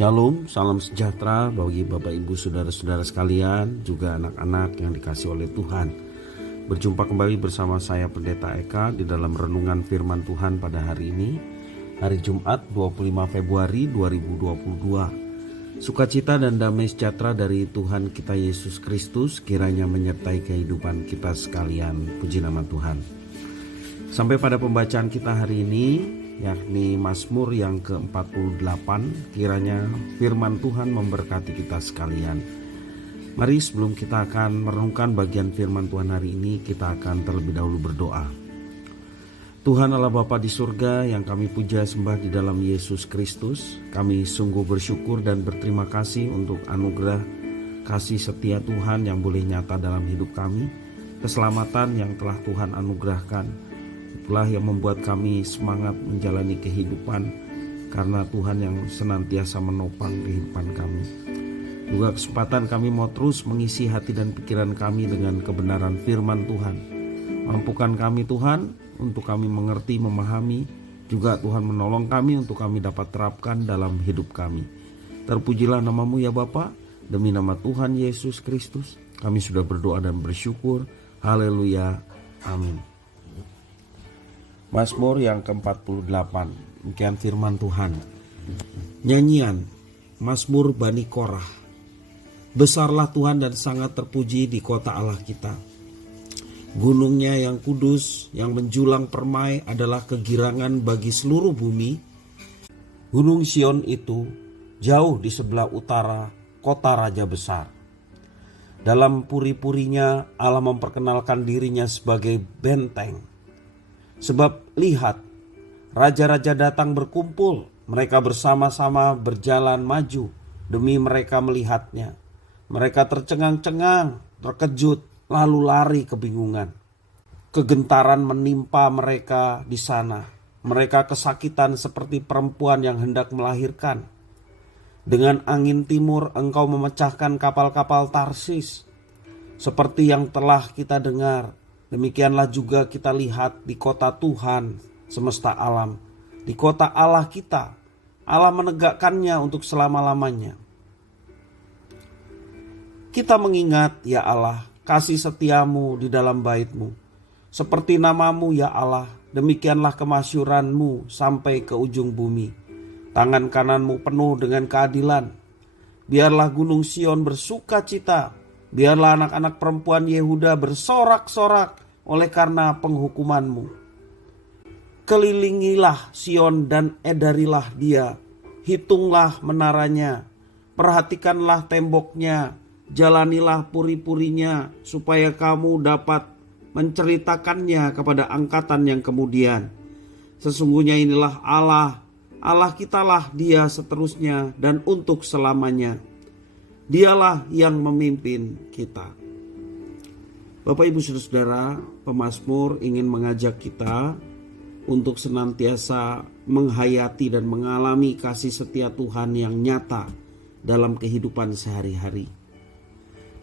Shalom, salam sejahtera bagi Bapak Ibu Saudara-saudara sekalian, juga anak-anak yang dikasihi oleh Tuhan. Berjumpa kembali bersama saya Pendeta Eka di dalam renungan firman Tuhan pada hari ini, hari Jumat 25 Februari 2022. Sukacita dan damai sejahtera dari Tuhan kita Yesus Kristus kiranya menyertai kehidupan kita sekalian. Puji nama Tuhan. Sampai pada pembacaan kita hari ini, yakni Mazmur yang ke-48, kiranya firman Tuhan memberkati kita sekalian. Mari sebelum kita akan merenungkan bagian firman Tuhan hari ini, kita akan terlebih dahulu berdoa. Tuhan Allah Bapa di surga yang kami puja sembah di dalam Yesus Kristus, kami sungguh bersyukur dan berterima kasih untuk anugerah kasih setia Tuhan yang boleh nyata dalam hidup kami, keselamatan yang telah Tuhan anugerahkan. Itulah yang membuat kami semangat menjalani kehidupan, karena Tuhan yang senantiasa menopang kehidupan kami. Juga kesempatan kami mau terus mengisi hati dan pikiran kami dengan kebenaran firman Tuhan. Mampukan kami Tuhan untuk kami mengerti, memahami. Juga Tuhan menolong kami untuk kami dapat terapkan dalam hidup kami. Terpujilah nama-Mu ya Bapa. Demi nama Tuhan Yesus Kristus kami sudah berdoa dan bersyukur. Haleluya. Amin. Mazmur yang ke-48, demikian firman Tuhan. Nyanyian Mazmur Bani Korah. Besarlah Tuhan dan sangat terpuji di kota Allah kita. Gunungnya yang kudus, yang menjulang permai adalah kegirangan bagi seluruh bumi. Gunung Sion itu jauh di sebelah utara kota Raja besar. Dalam puri-purinya Allah memperkenalkan dirinya sebagai benteng. Sebab lihat, raja-raja datang berkumpul, mereka bersama-sama berjalan maju demi mereka melihatnya. Mereka tercengang-cengang, terkejut, lalu lari kebingungan. Kegentaran menimpa mereka di sana. Mereka kesakitan seperti perempuan yang hendak melahirkan. Dengan angin timur engkau memecahkan kapal-kapal Tarsis. Seperti yang telah kita dengar, demikianlah juga kita lihat di kota Tuhan semesta alam, di kota Allah kita. Allah menegakkannya untuk selama-lamanya. Kita mengingat ya Allah kasih setiamu di dalam bait-Mu. Seperti nama-Mu ya Allah, demikianlah kemasyuran-Mu sampai ke ujung bumi. Tangan kanan-Mu penuh dengan keadilan. Biarlah gunung Sion bersuka cita. Biarlah anak-anak perempuan Yehuda bersorak-sorak oleh karena penghukuman-Mu. Kelilingilah Sion dan edarilah dia. Hitunglah menaranya. Perhatikanlah temboknya. Jalanilah puri-purinya supaya kamu dapat menceritakannya kepada angkatan yang kemudian. Sesungguhnya inilah Allah. Allah kitalah dia seterusnya dan untuk selamanya. Dialah yang memimpin kita. Bapak Ibu Saudara-saudara, pemazmur ingin mengajak kita untuk senantiasa menghayati dan mengalami kasih setia Tuhan yang nyata dalam kehidupan sehari-hari.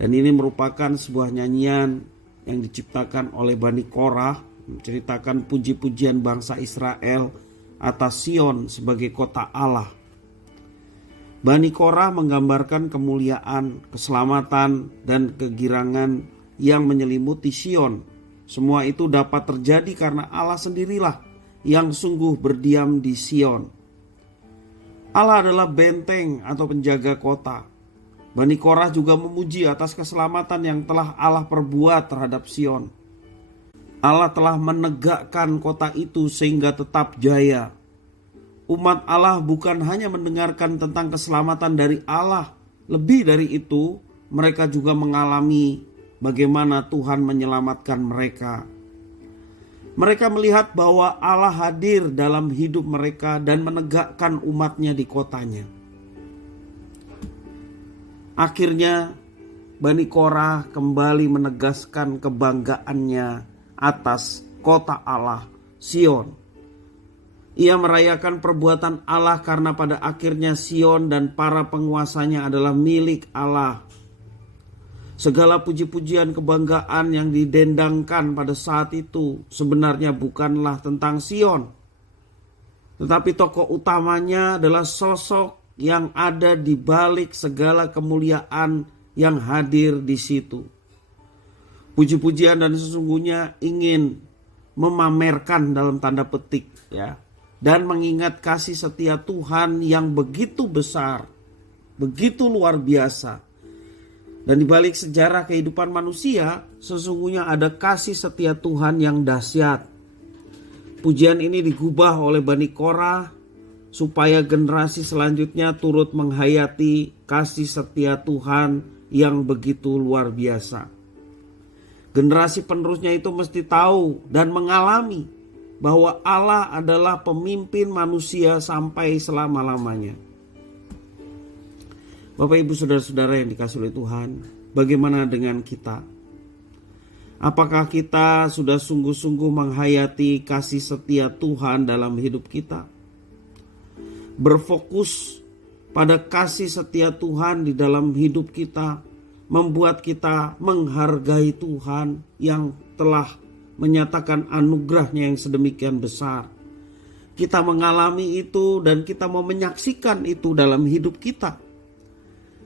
Dan ini merupakan sebuah nyanyian yang diciptakan oleh Bani Korah, menceritakan puji-pujian bangsa Israel atas Sion sebagai kota Allah. Bani Korah menggambarkan kemuliaan, keselamatan, dan kegirangan yang menyelimuti Sion. Semua itu dapat terjadi karena Allah sendirilah yang sungguh berdiam di Sion. Allah adalah benteng atau penjaga kota. Bani Korah juga memuji atas keselamatan yang telah Allah perbuat terhadap Sion. Allah telah menegakkan kota itu sehingga tetap jaya. Umat Allah bukan hanya mendengarkan tentang keselamatan dari Allah. Lebih dari itu, mereka juga mengalami bagaimana Tuhan menyelamatkan mereka. Mereka melihat bahwa Allah hadir dalam hidup mereka dan menegakkan umatnya di kotanya. Akhirnya Bani Korah kembali menegaskan kebanggaannya atas kota Allah, Sion. Ia merayakan perbuatan Allah karena pada akhirnya Sion dan para penguasanya adalah milik Allah. Segala puji-pujian kebanggaan yang didendangkan pada saat itu sebenarnya bukanlah tentang Sion. Tetapi tokoh utamanya adalah sosok yang ada di balik segala kemuliaan yang hadir di situ. Puji-pujian dan sesungguhnya ingin memamerkan dalam tanda petik ya, dan mengingat kasih setia Tuhan yang begitu besar, begitu luar biasa. Dan di balik sejarah kehidupan manusia, sesungguhnya ada kasih setia Tuhan yang dahsyat. Pujian ini digubah oleh Bani Korah supaya generasi selanjutnya turut menghayati kasih setia Tuhan yang begitu luar biasa. Generasi penerusnya itu mesti tahu dan mengalami bahwa Allah adalah pemimpin manusia sampai selama-lamanya. Bapak, Ibu, Saudara-saudara yang dikasihi oleh Tuhan, bagaimana dengan kita? Apakah kita sudah sungguh-sungguh menghayati kasih setia Tuhan dalam hidup kita? Berfokus pada kasih setia Tuhan di dalam hidup kita membuat kita menghargai Tuhan yang telah menyatakan anugerahnya yang sedemikian besar. Kita mengalami itu dan kita mau menyaksikan itu dalam hidup kita.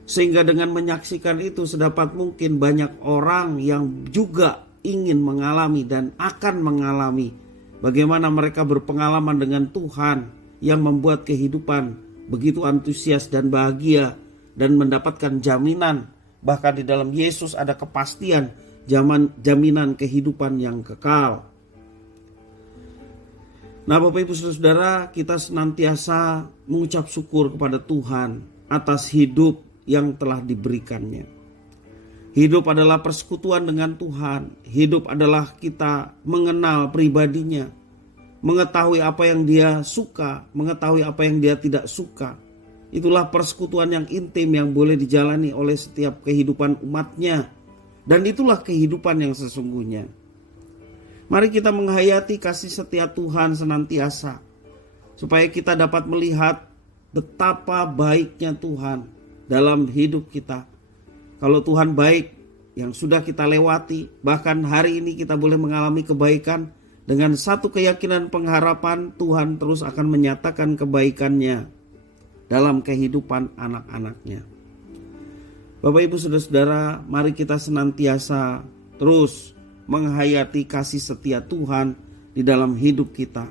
Sehingga dengan menyaksikan itu sedapat mungkin banyak orang yang juga ingin mengalami dan akan mengalami bagaimana mereka berpengalaman dengan Tuhan yang membuat kehidupan begitu antusias dan bahagia dan mendapatkan jaminan. Bahkan di dalam Yesus ada kepastian jaminan kehidupan yang kekal. Nah, Bapak, Ibu, Saudara, kita senantiasa mengucap syukur kepada Tuhan atas hidup yang telah diberikannya. Hidup adalah persekutuan dengan Tuhan. Hidup adalah kita mengenal pribadinya, mengetahui apa yang dia suka, mengetahui apa yang dia tidak suka. Itulah persekutuan yang intim yang boleh dijalani oleh setiap kehidupan umatnya. Dan itulah kehidupan yang sesungguhnya. Mari kita menghayati kasih setia Tuhan senantiasa, supaya kita dapat melihat betapa baiknya Tuhan dalam hidup kita. Kalau Tuhan baik yang sudah kita lewati, bahkan hari ini kita boleh mengalami kebaikan dengan satu keyakinan pengharapan Tuhan terus akan menyatakan kebaikannya dalam kehidupan anak-anaknya. Bapak, Ibu, Saudara-saudara, mari kita senantiasa terus menghayati kasih setia Tuhan di dalam hidup kita.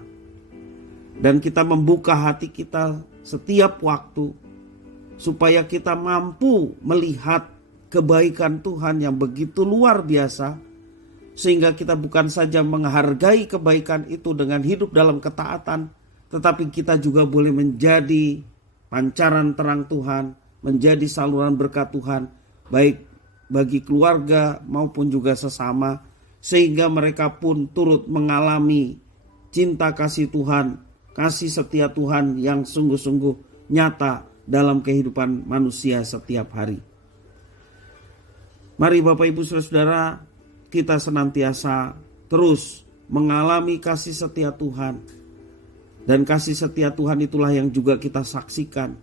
Dan kita membuka hati kita setiap waktu supaya kita mampu melihat kebaikan Tuhan yang begitu luar biasa. Sehingga kita bukan saja menghargai kebaikan itu dengan hidup dalam ketaatan, tetapi kita juga boleh menjadi pancaran terang Tuhan, menjadi saluran berkat Tuhan, baik bagi keluarga maupun juga sesama, sehingga mereka pun turut mengalami cinta kasih Tuhan, kasih setia Tuhan yang sungguh-sungguh nyata dalam kehidupan manusia setiap hari. Mari Bapak, Ibu, Saudara, kita senantiasa terus mengalami kasih setia Tuhan. Dan kasih setia Tuhan itulah yang juga kita saksikan.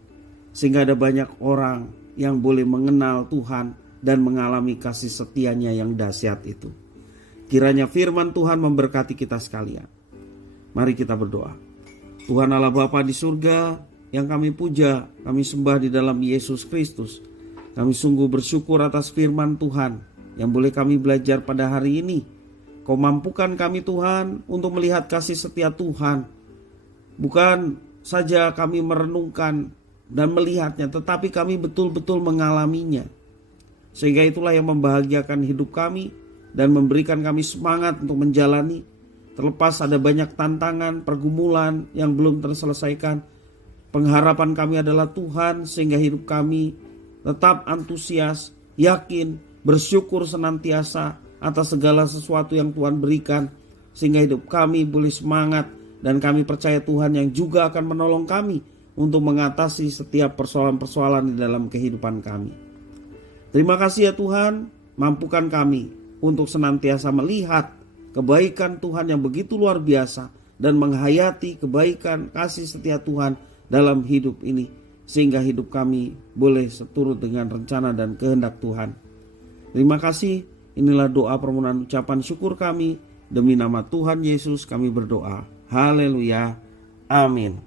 Sehingga ada banyak orang yang boleh mengenal Tuhan dan mengalami kasih setianya yang dahsyat itu. Kiranya firman Tuhan memberkati kita sekalian. Mari kita berdoa. Tuhan Allah Bapa di surga, yang kami puja, kami sembah di dalam Yesus Kristus. Kami sungguh bersyukur atas firman Tuhan yang boleh kami belajar pada hari ini. Kau mampukan kami Tuhan untuk melihat kasih setia Tuhan. Bukan saja kami merenungkan dan melihatnya, tetapi kami betul-betul mengalaminya. Sehingga itulah yang membahagiakan hidup kami dan memberikan kami semangat untuk menjalani. Terlepas ada banyak tantangan, pergumulan yang belum terselesaikan, pengharapan kami adalah Tuhan, sehingga hidup kami tetap antusias, yakin, bersyukur senantiasa atas segala sesuatu yang Tuhan berikan. Sehingga hidup kami boleh semangat. Dan kami percaya Tuhan yang juga akan menolong kami untuk mengatasi setiap persoalan-persoalan di dalam kehidupan kami. Terima kasih ya Tuhan, mampukan kami untuk senantiasa melihat kebaikan Tuhan yang begitu luar biasa dan menghayati kebaikan kasih setia Tuhan dalam hidup ini. Sehingga hidup kami boleh seturut dengan rencana dan kehendak Tuhan. Terima kasih, inilah doa permohonan ucapan syukur kami. Demi nama Tuhan Yesus kami berdoa. Haleluya. Amin.